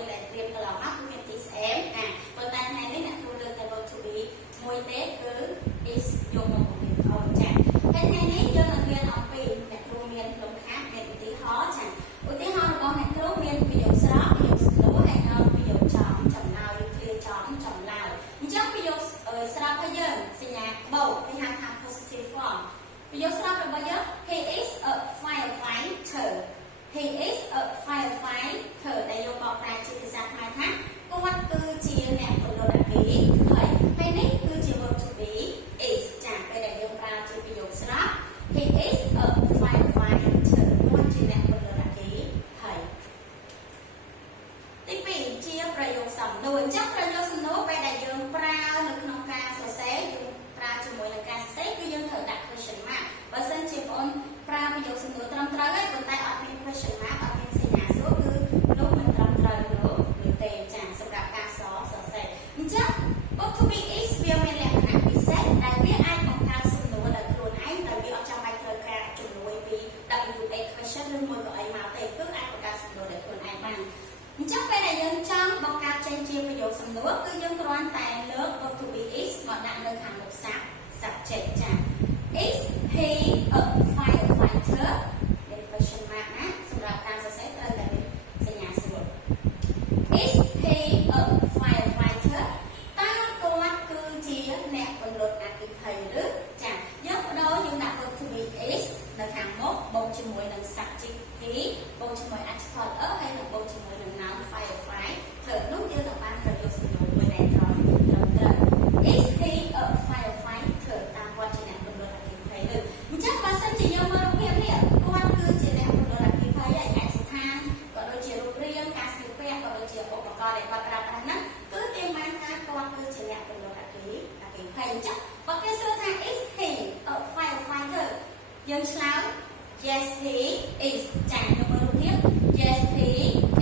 យើងដែលត្រៀមកន្លងមកគឺមានទីស្អែមប៉ុន្តែថ្ងៃនេះអ្នកគ្រូលើកតែ verb to be មួយទេគឺ is យកមកបង្រៀនអូនចាហើយថ្ងៃនេះយើងនឹងរៀនអំពីអ្នកគ្រូមានលំហាត់មានឧទាហរណ៍ចាឧទាហរណ៍របស់អ្នកគ្រូមានប្រយោគស្រស់ប្រយោគសំណួរហើយនិងប្រយោគចំណោយឬគ្រាចម្លើយអញ្ចឹងប្រយោគស្រស់របស់យើងសញ្ញាបូកគេហៅថា positive form ប្រយោគស្រស់របស់យើង he is a firefighter he is a firefighter ដែលយកមកប្រែជាភាសាខ្មែរថាគាត់គឺជាអ្នកពលរដ្ឋអគ្គីហើយនេះគឺជា verb to be is ចាពេលដែលយើងប្រើជាប្រយោគស្រស់ he is a firefighter គាត់ជាអ្នកពលរដ្ឋអគ្គីហើយទី2ជាប្រយោគសំណួរអញ្ចឹងប្រយោគសំណួរពេលដែលយើងប្រើនៅក្នុងការសរសេរយើងប្រើជាមួយនឹងការសរសេរគឺយើងត្រូវដាក់ question mark បើសិនជាបងប្រើប្រយោគសំណួរត្រឹមត្រូវហើយប៉ុន្តែអត់មាន question mark អត់មានសញ្ញាសួរគឺនោះមិនត្រឹមត្រូវនោះទេចាសម្រាប់ការសរសេរអញ្ចឹង verb to be is វាមានលក្ខណៈពិសេសដែលវាអាចបង្កើតសំណួរដោយខ្លួនឯងដែលវាអត់ចាំបាច់ត្រូវការជំនួយពី WA question ឬមួយក៏អីមកទេគឺអាចបង្កើតសំណួរដោយខ្លួនឯងបានអញ្ចឹងពេលដែលយើងចង់បង្កើតចេញជាប្រយោគសំណួរគឺយើងគ្រាន់តែលើក verb to be is មកដាក់នៅខាងមុខ subject ចា is he a firefighter មាន question mark ណាសម្រាប់ការសរសេរត្រូវតែមានសញ្ញាសួរ is he a firefighter តើគាត់គឺជាអ្នកពន្លត់អគ្គិភ័យឬចាយើងបដូរយើងដាក់ verb to be is នៅខាងមុខបូកជាមួយនឹង subject he បូកជាមួយ adjective a ហើយនឹងបូកជាមួយនឹង noun firefighter នោះយើងនឹងបានប្រយោគសំណួរមួយដែលត្រូវ is he a firefighter តើគាត់ជាអ្នកពន្លត់អគ្គិភ័យឬអញ្ចឹងបើសិនជាយើងមើលរូបភាពនេះគាត់គឺជាអ្នកពន្លត់អគ្គិភ័យហើយឯកសណ្ឋានក៏ដូចជារូបរាងការស្លៀកពាក់ក៏ដូចជាឧបករណ៍ដែលគាត់ប្រើប្រាស់ហ្នឹងគឺទាញបានថាគាត់គឺជាអ្នកពន្លត់អគ្គិភ័យអញ្ចឹងបើគេសួរថា is he a firefighter យើងឆ្លើយ yes he is ចាយើងមើលរូបភាព yes he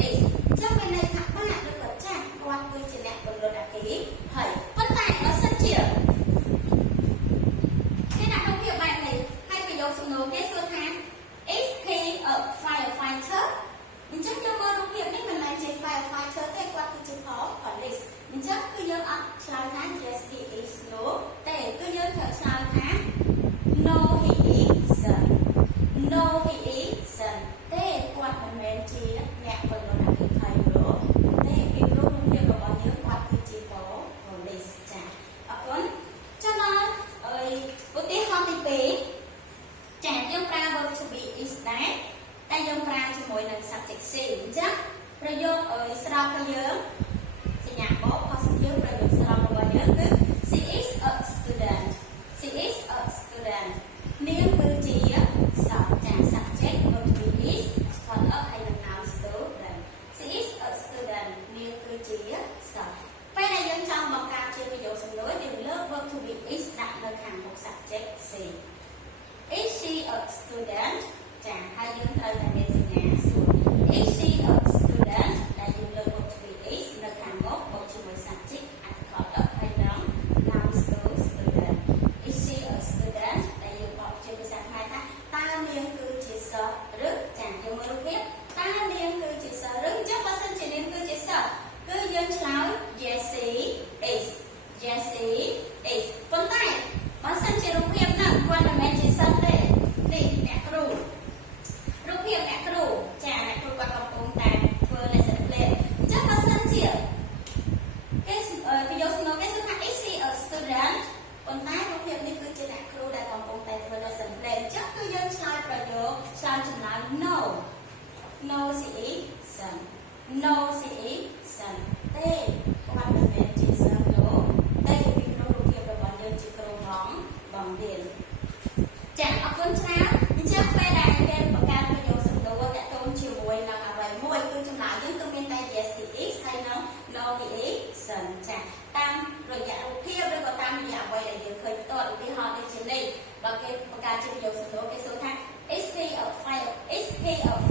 is អញ្ចឹងមានន័យថាបាទឬក៏ចាគាត់គឺជាអ្នកពន្លត់អគ្គិភ័យប៉ុន្តែបើសិនជាគេដាក់រូបភាពបែបនេះហើយប្រយោគសំណួរគេសួរថា is he a firefighter អញ្ចឹងយើងមើលរូបភាពនេះមិនមែនជា firefighter ទេគាត់គឺជា police អញ្ចឹងគឺយើងអត់ឆ្លើយថា yes he is no ទេគឺយើងត្រូវឆ្លើយថា no he isn't no he isn't ទេគាត់មិនមែនជាអ្នកពន្លត់អគ្គិភ័យនោះទេពីព្រោះរូបភាពរបស់យើងគាត់គឺជា police ចាអរគុណចាំដល់ឧទាហរណ៍ទី2ចាយើងប្រើ verb to be is ដែរតែយើងប្រើជាមួយនឹង subject C អញ្ចឹងប្រយោគស្រោបរបស់យើងសញ្ញាបូក positive ប្រយោគស្រោបរបស់យើងគឺ she is a student she is a student នាងគឺជាសិស្សចា subject verb to be is ស្គាល់អត់ហើយនឹង noun student she is a student នាងគឺជាសិស្សពេលដែលយើងចង់បង្កើតជាប្រយោគសំណួរយើងលើក verb to be is ដាក់នៅខាងមុខ subject C is she a student ចាហើយយើងត្រូវតែមានសញ្ញាសួរ is she a student ដែលយើងលើក verb to be is នៅខាងមុខបូកជាមួយ subject adjective ហើយនឹង noun student is she a student ដែលយើងបកជាភាសាខ្មែរថាតើនាងគឺជាសិស្សឬចាយើងមើលរូបភាពតើនាងគឺជាសិស្សឬអញ្ចឹងបើសិនជានាងគឺជាសិស្សគឺយើងឆ្លើយ yes she is yes she is ប៉ុន្តែបើសិនជារូបភាពហ្នឹងគាត់មិនមែនជាសិស្សទេនេះអ្នកគ្រូរូបភាពអ្នកគ្រូចាអ្នកគ្រូគាត់កំពុងតែធ្វើ lesson plan អញ្ចឹងបើសិនជាគេប្រយោគសំណួរគេសួរថា is she a student ប៉ុន្តែរូបភាពនេះគឺជាអ្នកគ្រូដែលកំពុងតែធ្វើ lesson plan អញ្ចឹងគឺយើងឆ្លើយប្រយោគឆ្លើយចម្លើយ no no she isn't no she isn't ទេគាត់មិនមែនជាសិស្សនោះទេពីព្រោះរូបភាពរបស់យើងជាគ្រូបងរៀនចាអរគុណច្រើនអញ្ចឹងពេលដែលយើងបង្កើតប្រយោគសំណួរទាក់ទងជាមួយនឹងអ្វីមួយគឺចម្លើយយើងគឺមានតែ yes he is ហើយនឹង no he isn't ចាតាមរយៈរូបភាពឬក៏តាមរយៈអ្វីដែលយើងឃើញផ្ទាល់ឧទាហរណ៍ដូចជានេះបើគេបង្កើតជាប្រយោគសំណួរគេសួរថា is he a